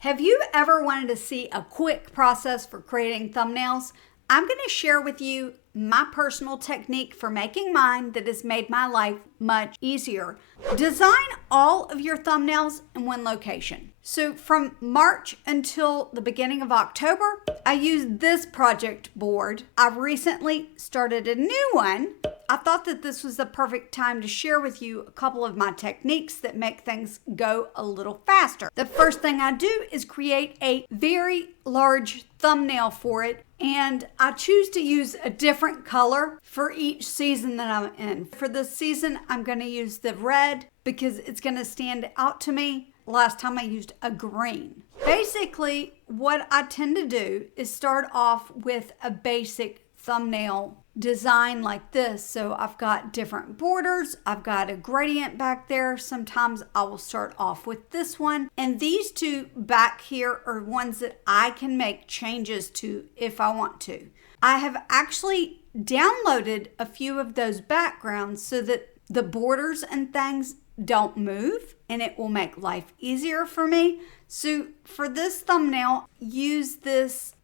Have you ever wanted to see a quick process for creating thumbnails? I'm going to share with you my personal technique for making mine that has made my life much easier. Design all of your thumbnails in one location. So from March until the beginning of October, I used this project board. I've recently started a new one. I thought that this was the perfect time to share with you a couple of my techniques that make things go a little faster. The first thing I do is create a very large thumbnail for it, and I choose to use a different color for each season that I'm in. For this season, I'm going to use the red because it's going to stand out to me. Last time I used a green. Basically, what I tend to do is start off with a basic thumbnail design like this. So I've got different borders. I've got a gradient back there. Sometimes I will start off with this one. And these two back here are ones that I can make changes to if I want to. I have actually downloaded a few of those backgrounds so that the borders and things don't move, and it will make life easier for me. So for this thumbnail, use this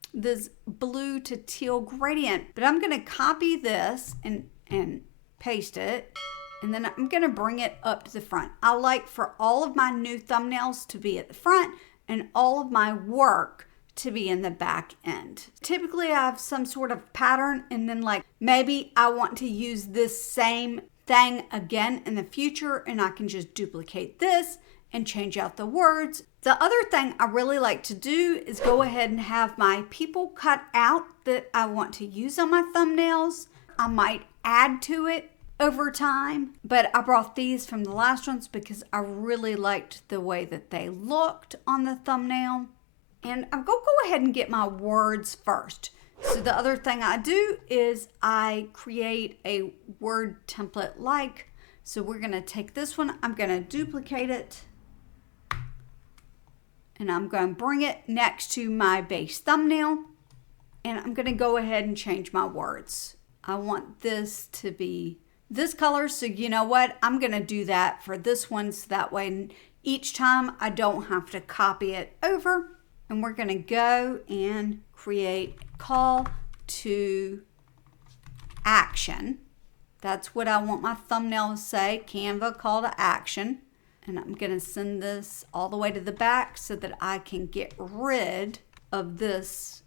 blue to teal gradient, but I'm going to copy this and paste it, and then I'm going to bring it up to the front. I like for all of my new thumbnails to be at the front and all of my work to be in the back end. Typically I have some sort of pattern, and then like maybe I want to use this same thing again in the future, and I can just duplicate this and change out the words. The other thing I really like to do is go ahead and have my people cut out that I want to use on my thumbnails. I might add to it over time, but I brought these from the last ones because I really liked the way that they looked on the thumbnail. And I'm going to go ahead and get my words first. So the other thing I do is I create a word template like. So we're going to take this one, I'm going to duplicate it, and I'm going to bring it next to my base thumbnail, and I'm going to go ahead and change my words. I want this to be this color, so you know what? I'm going to do that for this one, so that way each time I don't have to copy it over. And we're going to go and create a call to action. That's what I want my thumbnail to say, Canva call to action. And I'm going to send this all the way to the back so that I can get rid of this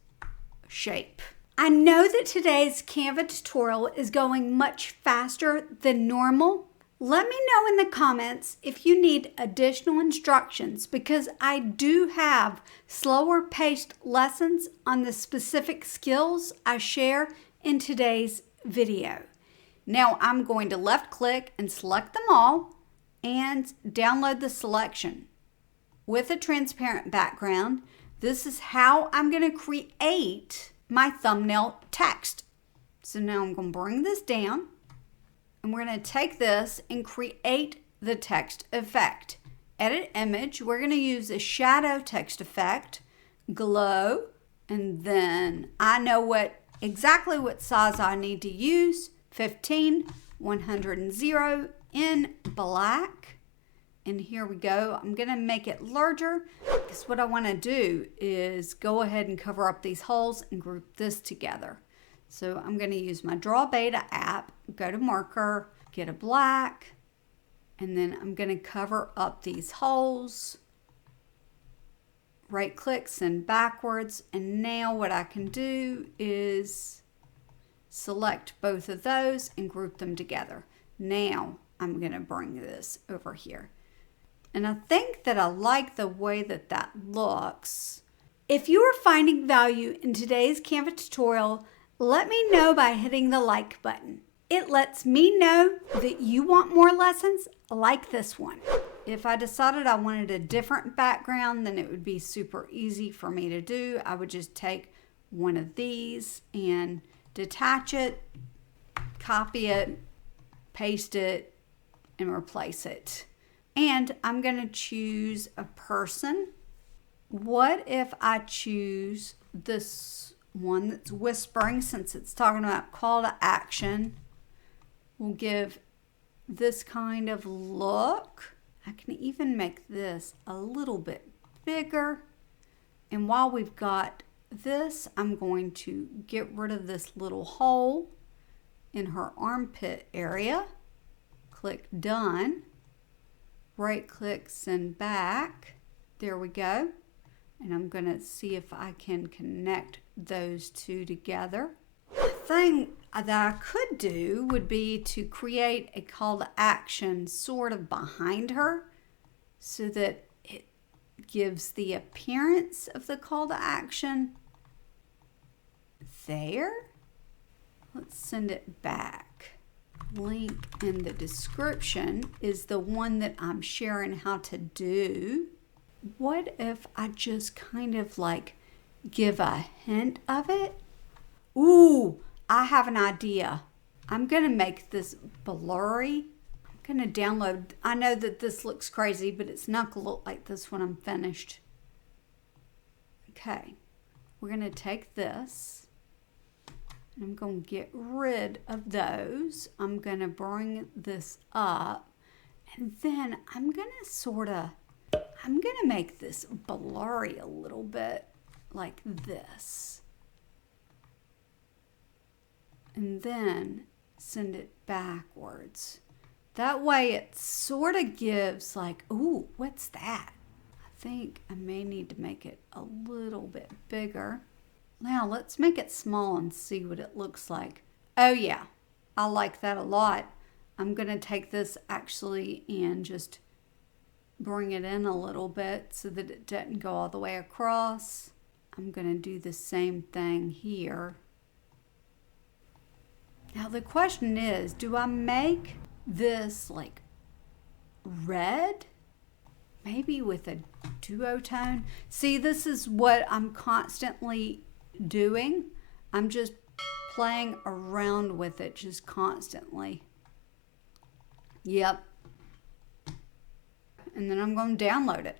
shape. I know that today's Canva tutorial is going much faster than normal. Let me know in the comments if you need additional instructions, because I do have slower paced lessons on the specific skills I share in today's video. Now I'm going to left click and select them all and download the selection. With a transparent background, this is how I'm going to create my thumbnail text. So now I'm going to bring this down. And we're going to take this and create the text effect. Edit image, we're going to use a shadow text effect, glow, and then I know exactly what size I need to use, 15, 100 in black. And here we go. I'm going to make it larger because what I want to do is go ahead and cover up these holes and group this together. So I'm going to use my Draw Beta app, go to marker, get a black, and then I'm going to cover up these holes. Right click, send backwards, and now what I can do is select both of those and group them together. Now I'm going to bring this over here. And I think that I like the way that that looks. If you are finding value in today's Canva tutorial, let me know by hitting the like button. It lets me know that you want more lessons like this one. If I decided I wanted a different background, then it would be super easy for me to do. I would just take one of these and detach it, copy it, paste it, and replace it. And I'm going to choose a person. What if I choose this one that's whispering, since it's talking about call to action? We'll give this kind of look. I can even make this a little bit bigger. And while we've got this, I'm going to get rid of this little hole in her armpit area. Click done. Right click, send back. There we go. And I'm going to see if I can connect those two together. The thing that I could do would be to create a call to action sort of behind her so that it gives the appearance of the call to action there. Let's send it back. Link in the description is the one that I'm sharing how to do. What if I just kind of like give a hint of it? Ooh, I have an idea. I'm going to make this blurry. I'm going to download. I know that this looks crazy, but it's not going to look like this when I'm finished. Okay, we're going to take this. I'm going to get rid of those. I'm going to bring this up. And then I'm going to make this blurry a little bit like this. And then send it backwards. That way it sort of gives like, ooh, what's that? I think I may need to make it a little bit bigger. Now let's make it small and see what it looks like. Oh yeah, I like that a lot. I'm going to take this actually and just bring it in a little bit so that it doesn't go all the way across. I'm going to do the same thing here. Now the question is, do I make this like red? Maybe with a duotone. See, this is what I'm constantly doing. I'm just playing around with it just constantly. Yep. And then I'm going to download it.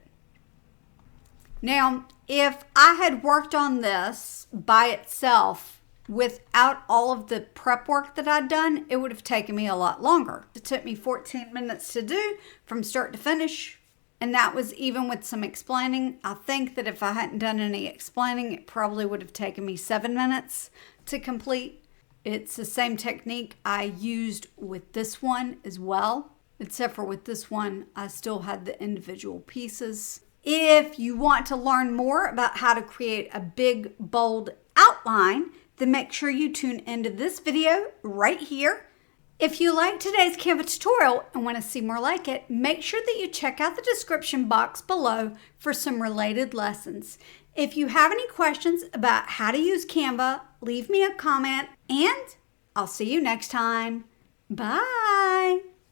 Now, if I had worked on this by itself without all of the prep work that I'd done, it would have taken me a lot longer. It took me 14 minutes to do from start to finish. And that was even with some explaining. I think that if I hadn't done any explaining, it probably would have taken me 7 minutes to complete. It's the same technique I used with this one as well, except for with this one, I still had the individual pieces. If you want to learn more about how to create a big, bold outline, then make sure you tune into this video right here. If you like today's Canva tutorial and want to see more like it, make sure that you check out the description box below for some related lessons. If you have any questions about how to use Canva, leave me a comment and I'll see you next time. Bye.